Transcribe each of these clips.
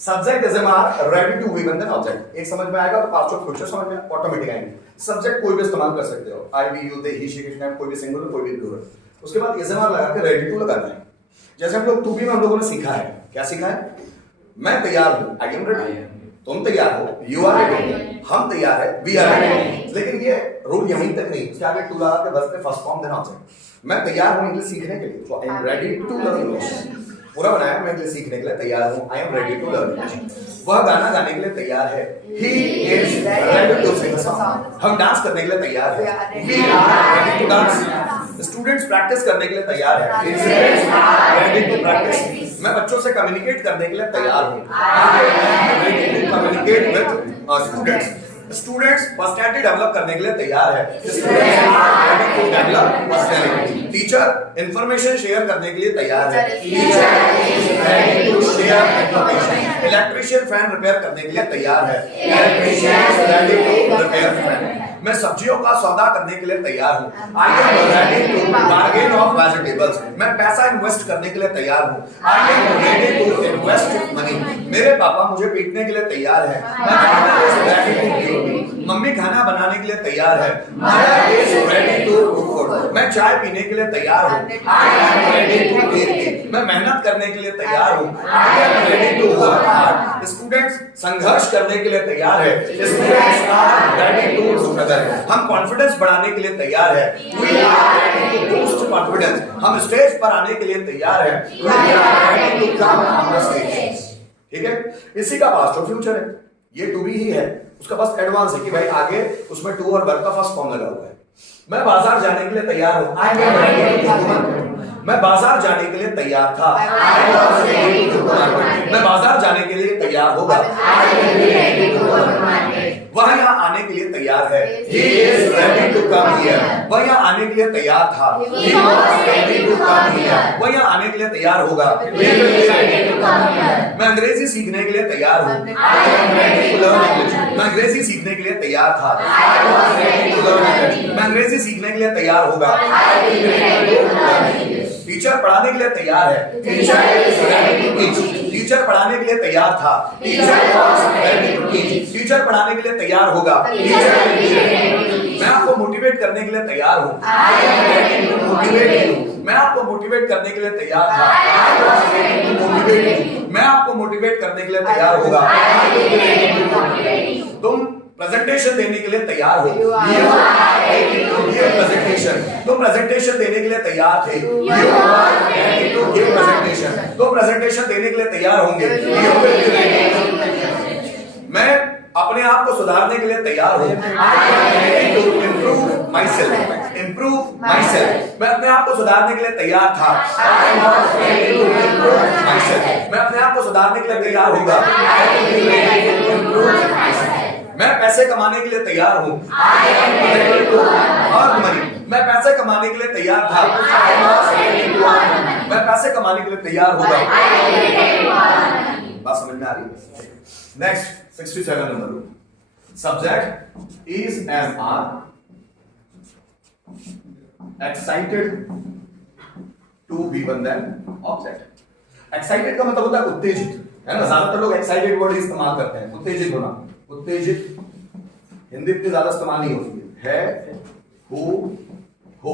Subject is ready to V one object. एक समझ में आएगा तो पास्ट ऑफ फ्यूचर समझ में ऑटोमेटिक आएंगे। सब्जेक्ट कोई भी इस्तेमाल कर सकते हो, I we you they he she it, कोई भी सिंगुलर कोई भी प्लूरल। उसके बाद इज लगा के रेडी टू लगाना है। जैसे हम लोग टू बी में हम लोगों ने सीखा है, क्या सीखा है? मैं तैयार हूं, आई एम रेडी। तुम तैयार हो, यू आर रेडी। हम तैयार है, वी आर रेडी। लेकिन ये रूल यहीं तक नहीं, उसके आगे टू लगा के बस पे फर्स्ट फॉर्म देना ऑब्जेक्ट। मैं तैयार हूं इंग्लिश सीखने के लिए, तो I am ready to learn English. पूरा बनाया, मैं इंग्लिश सीखने के लिए तैयार हूं, I am ready to learn. वह गाना गाने के लिए तैयार है, he is ready to sing a song. हम डांस करने के लिए तैयार है, we are ready to dance. Students practice करने के लिए तैयार है, students are ready to practice. मैं बच्चों से कम्युनिकेट करने के लिए तैयार हूं, I am ready to communicate with students. Students personality develop करने के लिए तैयार है, students are ready to develop personality. Teacher information share करने के लिए तैयार है, teacher is ready to share information. Electrician fan repair करने के लिए तैयार है, electrician is ready to repair fan. मैं सब्जियों का सौदा करने के लिए तैयार हूं, I am ready to bargain of vegetables. मैं पैसा इन्वेस्ट करने के लिए तैयार हूं, I am ready to invest money. मेरे पापा मुझे पीटने के लिए तैयार है, मैं रेडी टू बीट मी। मम्मी खाना बनाने के लिए तैयार है, mother is ready to cook food. मैं चाय पीने के लिए तैयार हूं, I am ready to take tea. मैं मेहनत करने के लिए तैयार हूं, I am ready to work hard. Students संघर्ष करने के लिए तैयार है, students are ready to struggle. हम कॉन्फिडेंस बढ़ाने के लिए तैयार है, we are ready to boost confidence. हम स्टेज पर आने के लिए तैयार है, we are ready to come on the stage. ठीक है, इसी का पास्ट और फ्यूचर है, ये टू बी ही है, उसका बस एडवांस है कि भाई आगे उसमें टू और वर्ब का फर्स्ट फॉर्म लगा हुआ है। मैं बाजार जाने के लिए तैयार हूं, I am ready to go. मैं बाजार जाने के लिए तैयार था, I was ready to go. मैं बाजार जाने के लिए तैयार होगा, I will be ready to go to market. वह यहाँ आने के लिए तैयार है, he is ready to come here। वह यहाँ आने के लिए तैयार था, he was ready to come here। वह यहाँ आने के लिए तैयार होगा, he will be ready to come here। मैं अंग्रेजी सीखने के लिए तैयार हूँ, I am ready to learn English। मैं अंग्रेजी सीखने के लिए तैयार था, I was ready to learn English। मैं अंग्रेजी सीखने के लिए तैयार होगा, I will be ready to learn English। Teacher पढ़ाने के लिए तैयार है, teacher is ready to teach। Teacher पढ़ाने के लिए तैयार था, teacher was ready to teach। Teacher पढ़ाने के लिए तैयार होगा, teacher will be ready to teach। मैं आपको मोटिवेट करने के लिए तैयार हूँ, I am ready to motivate you। मैं आपको मोटिवेट करने के लिए तैयार था, I was ready to motivate you। मैं आपको मोटिवेट करने के लिए तैयार होगा, I will be ready to motivate you। तुम प्रेजेंटेशन देने के लिए तैयार हो, you are ready to give presentation। तुम प्रेजेंटेशन देने के लिए तैयार थे, you are ready to give presentation। तुम प्रेजेंटेशन देने के लिए तैयार होंगे, you will be ready to। मैं अपने आप को सुधारने के लिए तैयार हूं, I am ready to improve myself। improve myself। मैं अपने आप को सुधारने के लिए तैयार था, I was ready to improve myself। मैं अपने आप को सुधारने के लिए तैयार होगा, I will be ready to improve myself। मैं पैसे कमाने के लिए तैयार हूँ, I am ready to earn money। मैं पैसे कमाने के लिए तैयार था, I was ready to earn money। मैं पैसे कमाने के लिए तैयार होगा, I am ready to earn money। बात समझ में आ रही है? Next 67 number rule, subject is am are excited to V one then object. Excited का मतलब होता है उत्तेजित, है ना? ज्यादातर लोग एक्साइटेड वर्ड इस्तेमाल करते हैं, उत्तेजित होना। उत्तेजित हिंदी इतनी ज्यादा इस्तेमाल नहीं होती है, हो।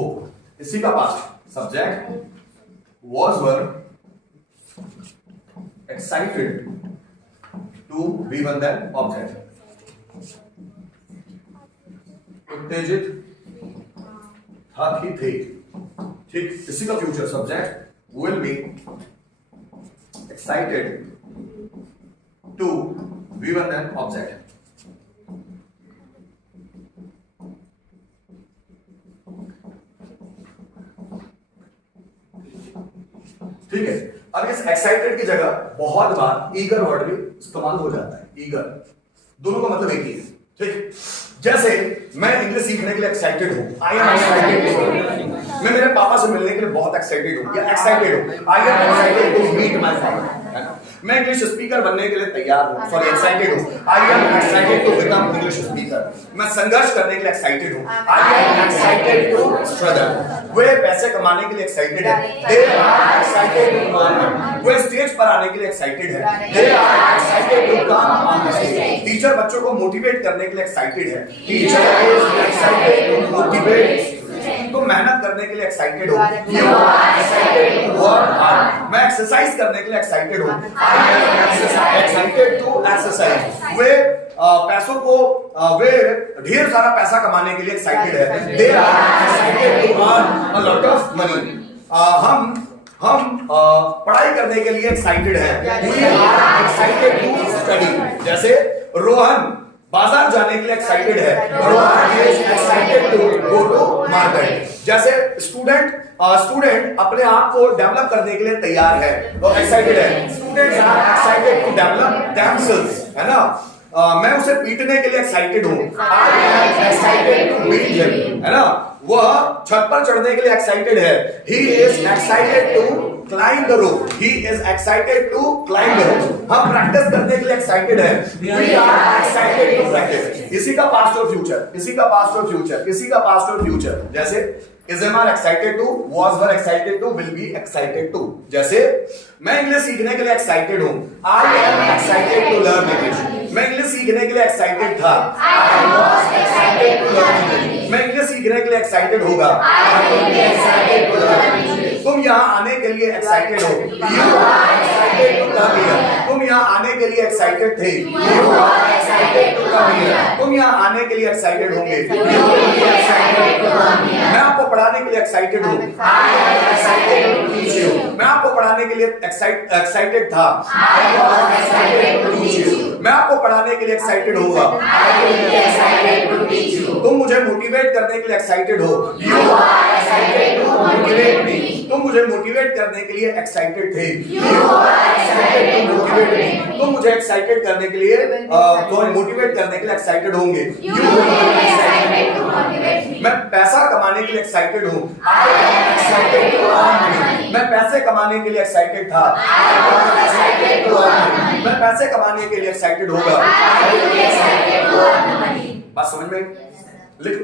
इसी का past subject was were excited to V one then object. उत्तेजित था, थे। ठीक, इसी का future subject will be excited to V one then object. ठीक है, अब इस एक्साइटेड की जगह बहुत बार ईगर वर्ड भी इस्तेमाल हो जाता है। ईगर दोनों का मतलब एक ही है। ठीक, जैसे मैं इंग्लिश सीखने के लिए एक्साइटेड हूं, आई एम एक्साइटेड। मैं मेरे पापा से मिलने के लिए बहुत एक्साइटेड हूं या एक्साइटेड हूं, I am excited to meet my father. मैं इंग्लिश स्पीकर बनने के लिए तैयार हूँ, सॉरी एक्साइटेड हूँ। I am excited to become English speaker. मैं संघर्ष करने के लिए एक्साइटेड हूँ। I am excited to struggle. वे पैसे कमाने के लिए एक्साइटेड है। They are excited to earn. वे स्टेज पर आने के लिए एक्साइटेड है। They are excited to come on the stage. Teacher बच्चों को मोटिवेट करने के लिए एक्साइटेड है। Teacher is excited to motivate. तुम मेहनत करने के लिए एक्साइटेड हो। You are excited to work hard. मैं एक्सरसाइज करने के लिए एक्साइटेड हूँ। I am excited to exercise. वे पैसों को वे ढेर सारा पैसा कमाने के लिए एक्साइटेड है। They are excited to earn a lot of money. हम पढ़ाई करने के लिए एक्साइटेड हैं। We are excited to study. जैसे रोहन बाजार जाने के लिए एक्साइटेड है। Rohan is excited to go to market. जैसे स्टूडेंट अपने आप को डेवलप करने के लिए तैयार है और एक्साइटेड है। Students are excited to develop themselves, है ना। मैं उसे पीटने के लिए एक्साइटेड हूँ। I am excited to beat him, है ना। वह छत पर चढ़ने के लिए एक्साइटेड है। He is excited to climb the rope. He is excited to climb the rope. हम प्रैक्टिस करने के लिए एक्साइटेड है। We are excited to practice. इसी का पास्ट और फ्यूचर, इसी का पास्ट और फ्यूचर, इसी का पास्ट और फ्यूचर। जैसे is am excited to, was were excited to, will be excited to। जैसे मैं इंग्लिश सीखने के लिए एक्साइटेड हूँ। I am excited to learn English। मैं इंग्लिश सीखने के लिए एक्साइटेड था। I was excited to learn English। मैं इंग्लिश सीखने के लिए एक्साइटेड होगा। I will be excited to learn English। तुम यहाँ आने के लिए एक्साइटेड हो। You are excited to come here। तुम यहाँ आने के लिए एक्साइटेड थे। You are excited to come here। तुम यहाँ आने के लिए एक्साइटेड होंगे। You will be excited to come here। मैं आपको पढ़ाने के लिए एक्साइटेड हूँ। I am excited to teach you। मैं आपको पढ़ाने के लिए एक्साइटेड था। I was excited to teach you। मैं आपको पढ़ाने के लिए एक्साइटेड होगा। I will be excited to teach you। तुम मुझे मोटिवेट करने के लिए एक्साइटेड हो। You are excited to motivate me। तुम मुझे मोटिवेट करने के लिए एक्साइटेड थे। You are excited to motivate me। तुम मुझे एक्साइटेड करने के लिए मोटिवेट करने के लिए एक्साइटेड होंगे। You will be excited to motivate me। मैं पैसा कमाने के लिए एक्साइटेड हूँ। I am excited to earn money। मैं पैसे कमाने के लिए एक्साइटेड था। I was excited to earn money। मैं पैसे कमाने के लिए एक्साइटेड होगा। I will be excited to earn money। बात समझ में? लिख